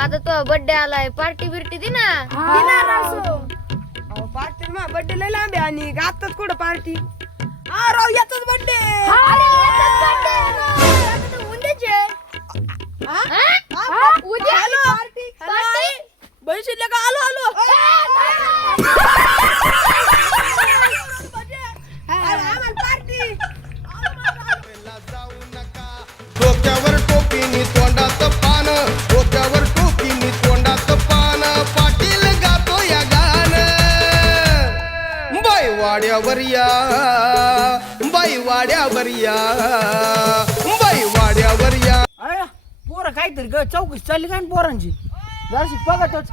माझा तो बर्थडे आलाय, पार्टी बिर्टी दे ना. पार्टी मग बर्थडे लय लांब आहे आणि आताच कुठं पार्टी. हा राव याचाच बर्थडे. उद्या पार्टी बैशीला का आलो आलो. पार्टी डोक्यावर टोपीनी तोंडात पान, डोक्यावर टोपीनी तोंडात पान, पाटील गातो या गान. बाई वाड्यावर या, बाई वाड्यावर या, बाई वाड्यावर या. पोरं काहीतरी ग चौकशी चालली काय पोरांची जराशी बघतच.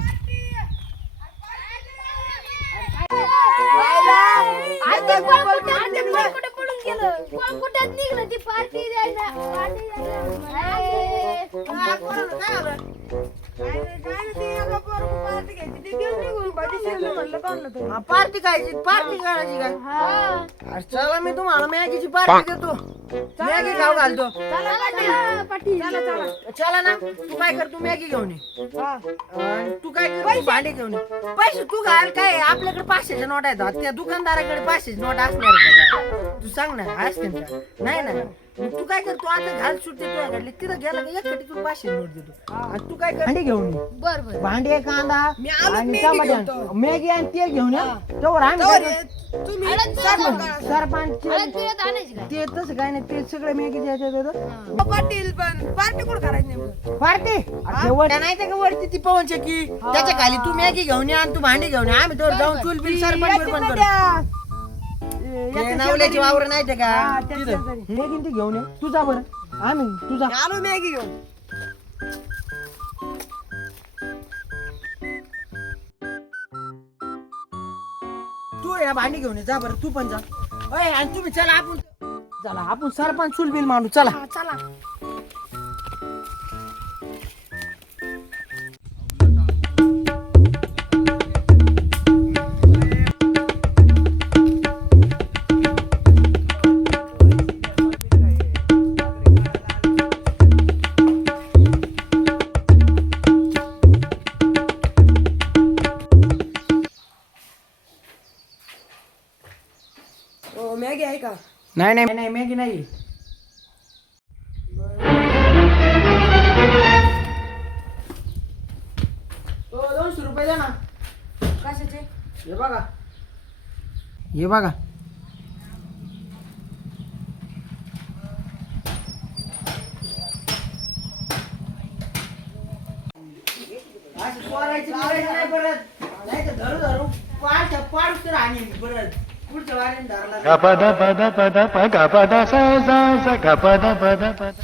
कुठे पळून गेलं, कुठे निघलं ती पार्टी द्यायला. पार्टी खायची पार्टी करायची काय. चला मी तुम्हाला मॅगीची पार्टी देतो. मॅगी खाऊ घालतो. चला ना. तू काय कर, तू मॅगी घेऊन ये. आणि तू काय कर, भांडे घेऊन ये. पैसे तू घाल. काय आपल्याकडे 500च्या नोट आहेत, त्या दुकानदाराकडे 500ची नोट असणार आहे का? तू सांग ना असते का. नाही ना. तू काय कर, तू आता घाल सुटते तुला घडली तिथं गेला का एकटी तू 500 नोट देतो. आणि तू काय कर, भांडे घेऊन ये. बर बर. भांडे कांदा आणि टमाटर मॅगी आणि ते घेऊन या. तोवर आम्ही सरपंच ते तसं काय नाही, ते सगळं मॅगी द्यायचं. पाटील पण पार्टी कुठं करायची नाही. पार्टी नाही का वरती ती पवन चक्की त्याच्या खाली तू मॅगी घेऊन या आणि तू भांडी घेऊन या. आम्ही तोवर जाऊन चूल बिल सरपंच पण करू. नावल्याची वावर नाही ते का मॅगी ती घेऊन ये. तुझा बरं आम्ही तुझा आलो मॅगी घेऊन. तू या भांडी घेऊन ये जा बरं. तू पण जा. अय आणि तुम्ही चला आपण सरपंच चूल बिल मांडू. चला चला. मॅगी आहे का? नाही नाही नाही मॅगी नाही. 200 रुपये द्या ना. कशाचे? हे बघा हे बघा. नाही परत नाही तर धरू धरू पाड तर आणि परत पुढच्या वारीने धरला. गपदा पदा पदा प गपदा सा सा सा गपदा पदा पदा.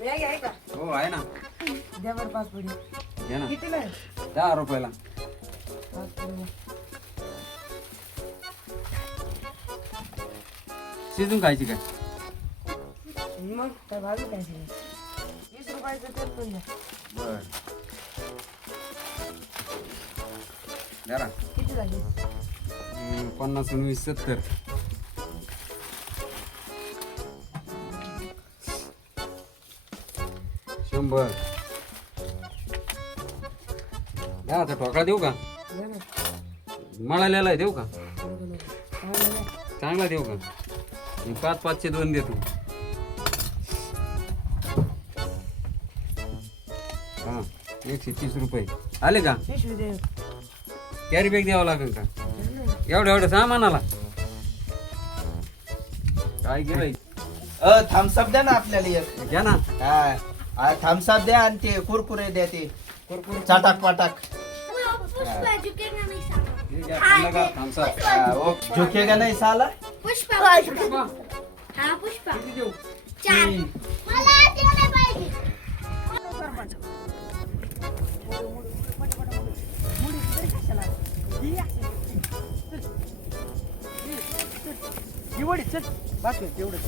मॅगी आहे का? हो आहे ना. द्या बरं 5 पुडी. घे ना. कितीला आहे? 10 रुपयाला. 5 पुडी. शिजून खायची काय? मग काय भाजी काय 20 रुपयाचं तेल पण द्या. बर जरा किती झाली? 50 आणि 20 70. शंभर. द्या आता ठोकळा देऊ का? मळालेला देऊ का? चांगला देऊ का? 5-5चे 2 देतो. हा 130 रुपये आले का? पिशवी दे. कॅरी बॅग द्यावं लागेल का? एवढं सामानाला काय गेलंय? थम्सअप द्या ना आपल्याला एक. घ्या ना. हा थम्सअप द्या आणि ते कुरकुरे द्या ते चाटाक पाटाक. झुकेगा नाही साला. पुष्पा. हा पुष्पा. किती देऊ? 4. मला तेवढे पाहिजे. चल बस तेवढं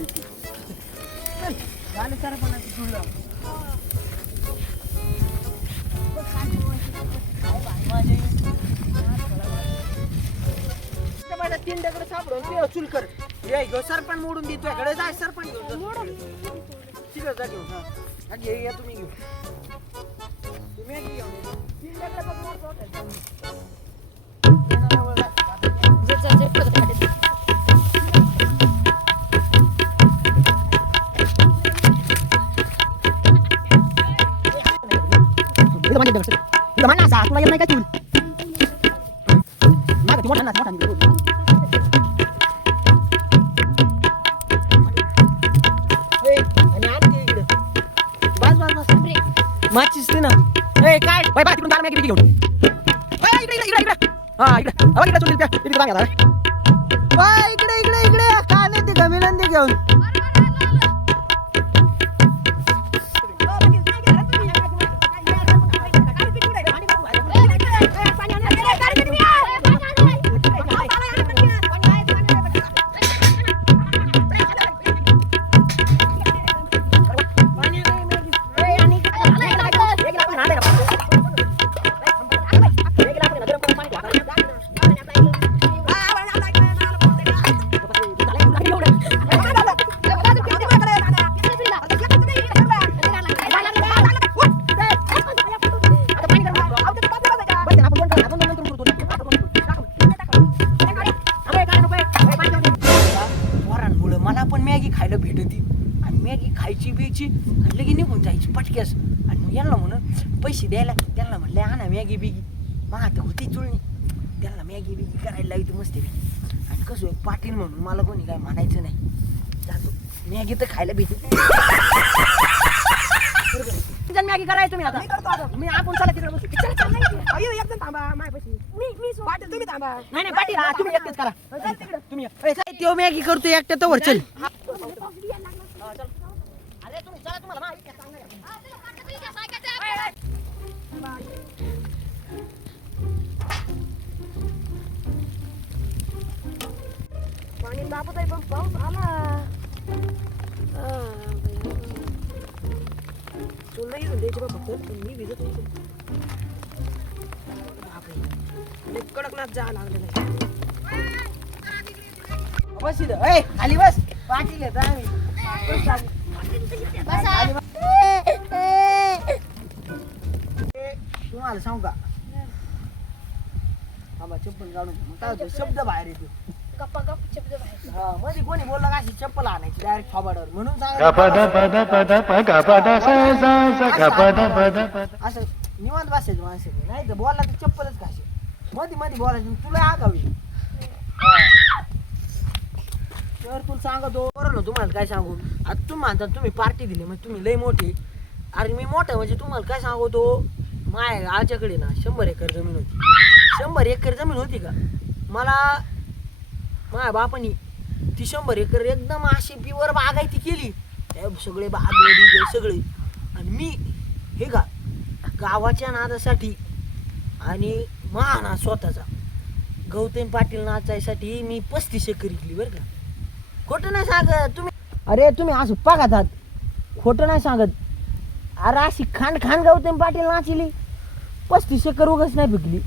झालं सरपणाचं जुळलं. माझ्या 3 दगड सापडून ते चुल कर. ये घेऊ सरपण मोडून देतोय कडे जाय सरपण घेऊन तिकडे जा घेऊन. हा घे या तुम्ही घेऊ. तुम्ही एक घेऊन ये. 3 दगड बघ मोडतो माचीस ना ए काय बाय बाय तिकडून दार मॅगी घेऊन इकडे हा इकडे चुली इकडे काय बाय इकडे काय नाही ते गमिनंदी घेऊन मला पण मॅगी खायला भेटती आणि मॅगी खायची बियची आणि लगे निघून जायची पटक्यास. आणि मग यांना म्हणून पैसे द्यायला त्यांना म्हणलं आणा मॅगी बिगी. मग आता होती जुळणी त्यांना मॅगी बिगी करायला लावती मस्ती. आणि कसं पाटील म्हणून मला कोणी काय म्हणायचं नाही. जातो मॅगी तर खायला भेटते. मॅगी करायचं तुम्ही आता मी आपण चला तिकडे बसू. एकदम थांबा माझ्यापाशी मी पाटील तुम्ही थांबा. नाही पाटील तुम्ही एकटेच करा तुम्ही तो मॅगी करतो एकट्या तर चल. अरे तुम्ही चला तुम्हाला पाणी दाबत आहे पण पाऊस आला. तुला येऊन द्यायची बाबा फक्त मी भिजत नाही. कडकनाथ जा लागलं नाही. बस इथं ए खाली बस पाटील येत आम्ही तुम्हाला सांगू का बाबा चप्पल काढून काय होतं शब्द बाहेर येतो. हा मध्ये कोणी बोलला का अशी चप्पल आणायची डायरेक्ट थोबाडावर म्हणून असं निवांत बसायचं माणसाने. नाही तर बोलला तर चप्पलच खाशी मध्ये बोलायचं तुला आगावी. तर तुला सांगतो बरं ना तुम्हाला काय सांगू. आता तुम्ही म्हणता तुम्ही पार्टी दिली म्हणजे तुम्ही लय मोठी. अरे मी मोठा म्हणजे तुम्हाला काय सांगतो माय आजच्याकडे ना 100 एकर जमीन होती. 100 एकर जमीन होती का मला माझ्या बापानी ती 100 एकर एकदम अशी प्युअर बागायती केली. सगळे बाग सगळे. आणि मी हे का गावाच्या नादासाठी आणि ना स्वतःचा गौतम पाटील नाचायसाठी मी 35 एकर विकली बरं का. खोटं नाही सांगत तुम्ही. अरे तुम्ही असं पाहतात खोटं नाही सांगत. अरे अशी खांड गौतम पाटील नाचली 35 एकर उगाच नाही विकली.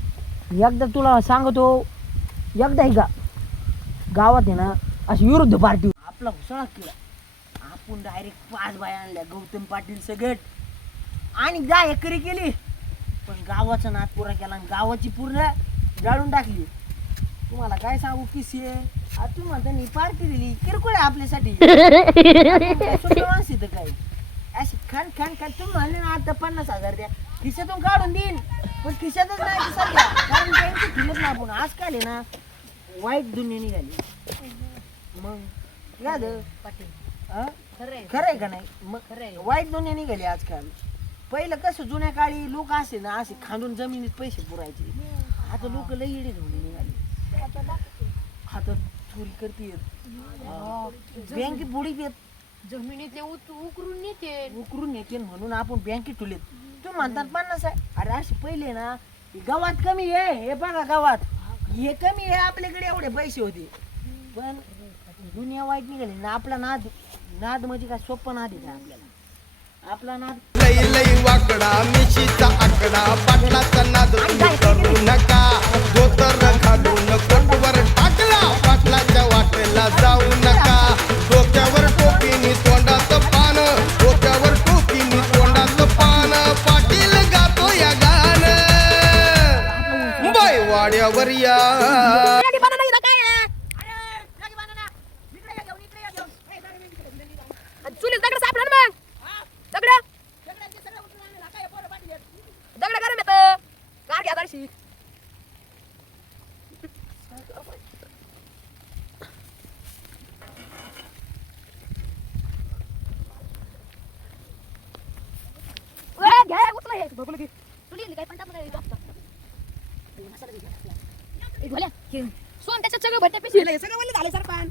एकदा तुला सांगतो एकदा आहे का गावात आहे ना अशी विरुद्ध पार्टी आपला घुसळा केला. आपण डायरेक्ट 5 बाया आणल्या गौतम पाटील सगट आणि 10 एकरी केली. पण गावाचा नाद पुरा केला आणि गावाची पूर्ण जाळून टाकली. तुम्हाला काय सांगू किस्से. तुम्ही म्हणता मी पार्टी दिली किरकोळ आपल्यासाठी माणसं काय अशी खान तुम्ही म्हणले ना आता 50,000 द्या खिशातून काढून देईन पण खिशातच नाही सध्या. कारण त्यांची ठेवत ना आपण आजकाल आहे ना वाईट दुनिया निघाली. मग याद पाटील खरंय का नाही. मग वाईट दुनिया निघाली आजकाल. पहिलं कसं जुन्या काळी लोक असे ना असे खांदून जमिनीत पैसे पुरायचे. आता लोक लई येडे धुणे निघाले. आता चोरी करते बँकेत बुडी देत जमिनीतले उकरून नेते म्हणून आपण बँकेत ठेवलेत. तुम्ही म्हणतात 50 आहे. अरे असे पहिले ना गावात कमी आहे. हे बघा गावात हे कमी आहे आपल्याकडे एवढे पैसे होते. पण दुनिया वाईट निघाली ना. आपला नाद म्हणजे काय सोपं नाद आहे का आपल्याला. आपला नाद लई लई वाकडा मिशीचा आकडा पाटलाचा नाद तुम्ही करू नका धोतर घालून कोटवर टाकला पाटलाच्या वाटेला जाऊ नका डोक्यावर टोपीनी तोंडात पान डोक्यावर टोपीनी तोंडात पान पाटील गातो या गाण बाई वाड्यावर या चुलीत दगड सापडला ना मग दगड गरम येत कार घ्या दर्शी घ्या उचला हे बघू की चुली काय पण सोन त्याच्यात सगळं भट्ट्या पिशी सगळं वल्ले झाले सरपण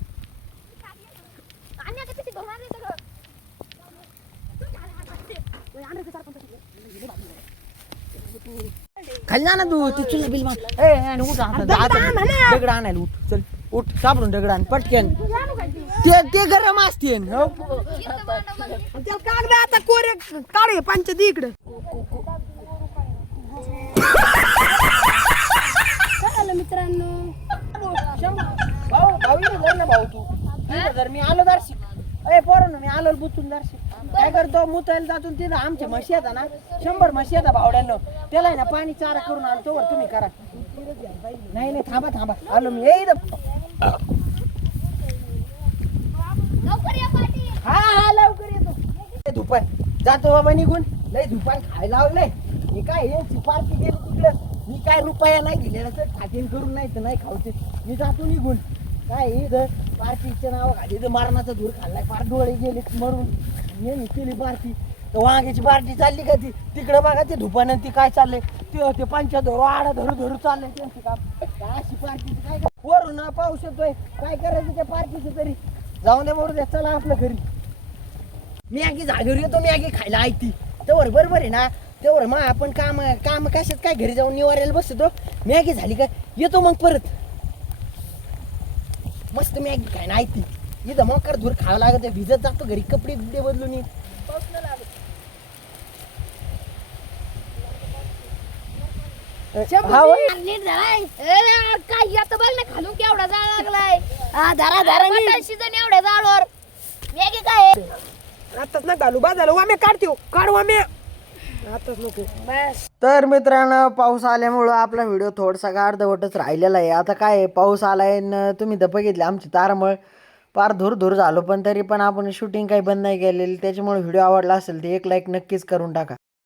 आणि पिशी धरून आणले सगळं खाली जा ना तू ती चुली बिल उठ दगड आणायला उठ चल उठ सापडून दगड आण पटकन ते गरम असते कागद आता कोरे काढे पंचायत इकडं मित्रांनो भाऊ तू जर मी आलो दर्शी अरे पोरांनो मी आलो बुचून दर्शी काय करतो मुतायला जातून तिथं आमच्या म्हशी येतात ना 100 म्हशी येतात भावड्यांना त्याला आहे ना पाणी चारा करून आलो तोवर तुम्ही करा नाही नाही थांबा थांबा आलो मी येई हा हा लवकर येतो धुपान जातो बाबा निघून लय धुपान खायला लावलंय मी काय हे पार्टी गेली तिकडं मी काय रुपया नाही दिलेला तर खातीन करून नाही तर नाही खावते मी जातो निघून काय इथं पार्टीचं नाव खाली तर मारणाचा धूर खाल्लाय फार डोळे गेले मरून मी केली पार्टी तर वांग्याची पार्टी चालली का ती तिकडं बघा ते धुपानं ती काय चाललंय ते पंचा धरू आडा धरू धरू चाललंय त्यांची काम काय अशी पार्टी काय वरून पाऊस येतोय काय करायचं त्या पार्टीचं तरी जाऊन दे बरोबर चला आपलं घरी मी आगी जागेवर येतो मी आगी खायला ऐकती तेवढं बरोबर आहे ना तेवढं मग आपण काम काम कशात काय घरी जाऊन निवारायला बसतो मॅगी झाली का येतो मग परत मस्त मॅगी खायला ऐकती इथं मकर धूर खावं लागत भिजत जातो घरी कपडे बिपडे बदलून पाऊस न लागत काय आता बघ ना खालून केवढा जाळ लागलाय धरा धरा सीजन एवढ्या जाळवर मॅगी काय आताच ना घालू बा झालं आम्ही काढतो काढू आम्ही आताच नको बस तर मित्रांनो पाऊस आल्यामुळं आपला व्हिडिओ थोडासा अर्धवटच राहिलेला आहे आता काय पाऊस आलाय न तुम्ही तर बघितले आमची तारमळ फार धूर झालो पण तरी पण आपण शूटिंग काही बंद नाही केलेली त्याच्यामुळे व्हिडिओ आवडला असेल तर एक लाईक नक्कीच करून टाका.